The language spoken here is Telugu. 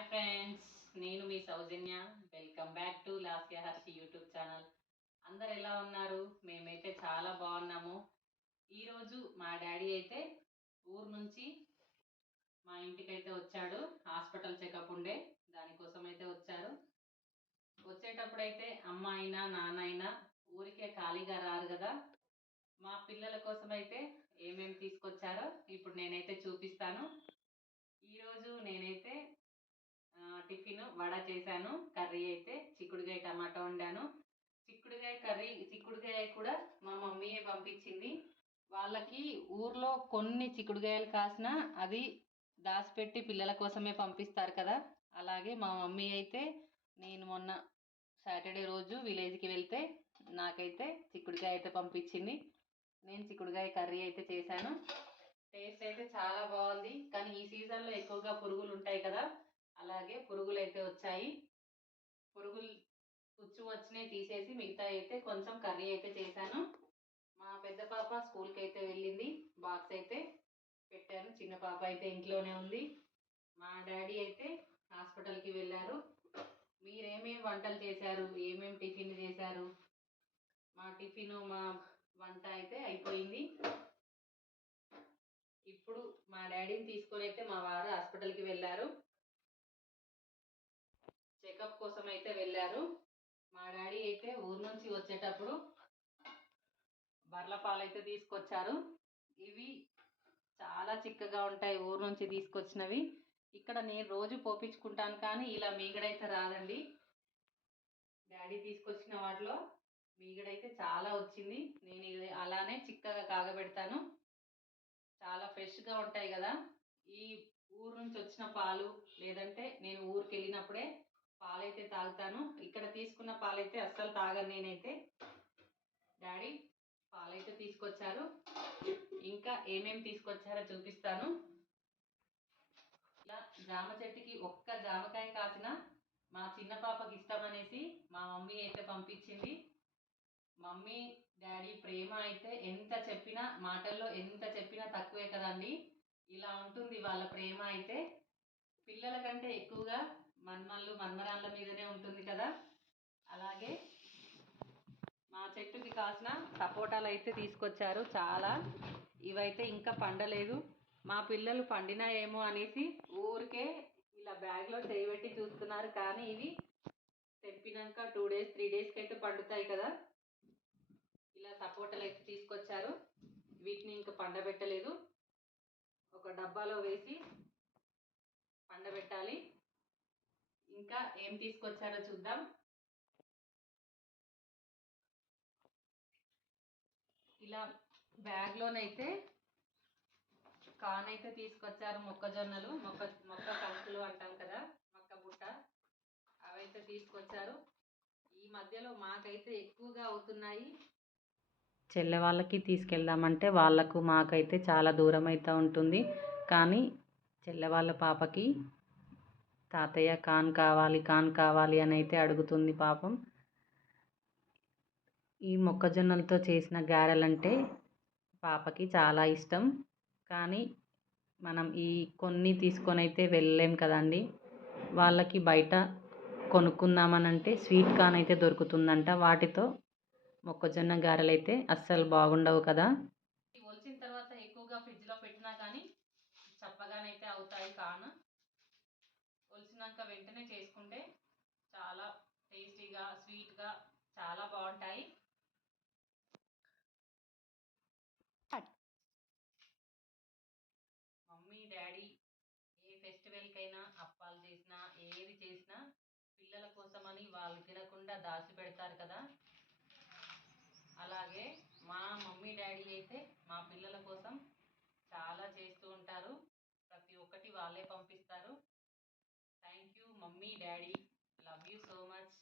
హాయ్ ఫ్రెండ్స్ నేను మీ Soujanya. Welcome back to Lasya Harshi YouTube channel. అందరు ఎలా ఉన్నారు? మేమైతే చాలా బాగున్నాము. ఈరోజు మా డాడీ అయితే ఊరు నుంచి మా ఇంటికి అయితే వచ్చాడు. హాస్పిటల్ చెకప్ ఉండే దానికోసం అయితే వచ్చారు. వచ్చేటప్పుడు అయితే అమ్మ అయినా నాన్న అయినా ఊరికే ఖాళీగా రారు కదా. మా పిల్లల కోసం అయితే ఏమేమి తీసుకొచ్చారో ఇప్పుడు నేనైతే చూపిస్తాను. ఈరోజు నేనైతే టిఫిన్ వడ చేశాను కర్రీ అయితే చిక్కుడుగాయ టమాటా వండాను. చిక్కుడుగాయ కర్రీ చిక్కుడుగాయ కూడా మా మమ్మీయే పంపించింది. వాళ్ళకి ఊర్లో కొన్ని చిక్కుడుగాయలు కాసిన అది దాచిపెట్టి పిల్లల కోసమే పంపిస్తారు కదా. అలాగే మా మమ్మీ అయితే నేను మొన్న సాటర్డే రోజు విలేజ్కి వెళ్తే నాకైతే చిక్కుడుకాయ అయితే పంపించింది. నేను చిక్కుడుకాయ కర్రీ అయితే చేశాను. టేస్ట్ అయితే చాలా బాగుంది. కానీ ఈ సీజన్లో ఎక్కువగా పురుగులు ఉంటాయి కదా. అలాగే పురుగులు అయితే వచ్చాయి. పురుగులు పుచ్చు వచ్చినాయి తీసేసి మిగతా అయితే కొంచెం కర్రీ అయితే చేశాను. మా పెద్ద పాప స్కూల్కి అయితే వెళ్ళింది. బాక్స్ అయితే పెట్టాను చిన్న పాప అయితే ఇంట్లోనే ఉంది. మా డాడీ అయితే హాస్పిటల్కి వెళ్ళారు. మీరేమేమి వంటలు చేశారు? ఏమేమి టిఫిన్ చేశారు? మా టిఫిన్ మా వంట అయితే అయిపోయింది. ఇప్పుడు మా డాడీని తీసుకొని అయితే మా వారు హాస్పిటల్కి వెళ్ళారు. చెకప్ కోసం అయితే వెళ్ళారు. మా డాడీ అయితే ఊరు నుంచి వచ్చేటప్పుడు బర్ల పాలు అయితే తీసుకొచ్చారు. ఇవి చాలా చిక్కగా ఉంటాయి ఊరు నుంచి తీసుకొచ్చినవి. ఇక్కడ నేను రోజు పోపించుకుంటాను కానీ ఇలా మీగడైతే రాదండి. డాడీ తీసుకొచ్చిన వాటిలో మీగడైతే చాలా వచ్చింది. నేను ఇది అలానే చిక్కగా కాగబెడతాను. చాలా ఫ్రెష్గా ఉంటాయి కదా. ఈ ఊరు నుంచి వచ్చిన పాలు లేదా పాలైతే తాగుతాను. ఇక్కడ తీసుకున్న పాలైతే అస్సలు తాగను నేనైతే. డాడీ పాలైతే తీసుకొచ్చారు. ఇంకా ఏమేమి తీసుకొచ్చారో చూపిస్తాను. ఇలా జామ చెట్టుకి ఒక్క జామకాయ కాసిన మా చిన్న పాపకి ఇష్టం అనేసి మా మమ్మీ అయితే పంపించింది. మమ్మీ డాడీ ప్రేమ అయితే ఎంత చెప్పినా మాటల్లో ఎంత చెప్పినా తక్కువే కదండి. ఇలా ఉంటుంది వాళ్ళ ప్రేమ అయితే. పిల్లల కంటే ఎక్కువగా మన్మళ్ళు మన్మరాళ్ళ మీదనే ఉంటుంది కదా? అలాగే మా చెట్టుకి కాసిన సపోటాలు అయితే తీసుకొచ్చారు చాలా. ఇవైతే ఇంకా పండలేదు. మా పిల్లలు పండినా ఏమో అనేసి ఊరికే ఇలా బ్యాగ్లో చేయబెట్టి చూస్తున్నారు. కానీ ఇవి తెప్పినాక టూ డేస్ త్రీ డేస్కి అయితే పండుతాయి కదా? ఇలా సపోటాలు అయితే తీసుకొచ్చారు. వీటిని ఇంకా పండబెట్టలేదు. ఒక డబ్బాలో వేసి పండబెట్టాలి. ఇంకా ఏం తీసుకొచ్చారో చూద్దాం. ఇలా బ్యాగ్లోనైతే కాన్ అయితే తీసుకొచ్చారు మొక్కజొన్నలు మొక్క మొక్క కంకులు అంటాం కదా మొక్క బుట్ట. అవైతే తీసుకొచ్చారు. ఈ మధ్యలో మాకైతే ఎక్కువగా అవుతున్నాయి. చెల్లె వాళ్ళకి తీసుకెళ్దామంటే వాళ్ళకు మాకైతే చాలా దూరం అయితే ఉంటుంది. కానీ చెల్లె వాళ్ళ పాపకి తాతయ్య కాన్ కావాలి కాన్ కావాలి అని అయితే అడుగుతుంది పాపం. ఈ మొక్కజొన్నలతో చేసిన గారెలంటే పాపకి చాలా ఇష్టం. కానీ మనం ఈ కొన్ని తీసుకొని అయితే వెళ్ళలేం కదండి. వాళ్ళకి బయట కొనుక్కుందామనంటే స్వీట్ కాన్ అయితే దొరుకుతుందంట. వాటితో మొక్కజొన్న గారెలు అయితే అస్సలు బాగుండవు కదా. ఒలిచిన తర్వాత ఎక్కువగా ఫ్రిడ్జ్లో పెట్టినా కానీ చప్పగానైతే అవుతాయి కాను. ఒలిచినాక వెంటనే చేసుకుంటే చాలా టేస్టీగా స్వీట్గా చాలా బాగుంటాయి. మమ్మీ డాడీ ఏ ఫెస్టివల్కైనా అప్పాలు చేసినా ఏది చేసినా పిల్లల కోసమని వాళ్ళు తినకుండా దాచి పెడతారు కదా. అలాగే మా మమ్మీ డాడీ అయితే మా పిల్లల కోసం చాలా చేస్తూ ఉంటారు. ప్రతి ఒక్కటి వాళ్ళే పంపిస్తారు. Mummy, Daddy, love you so much.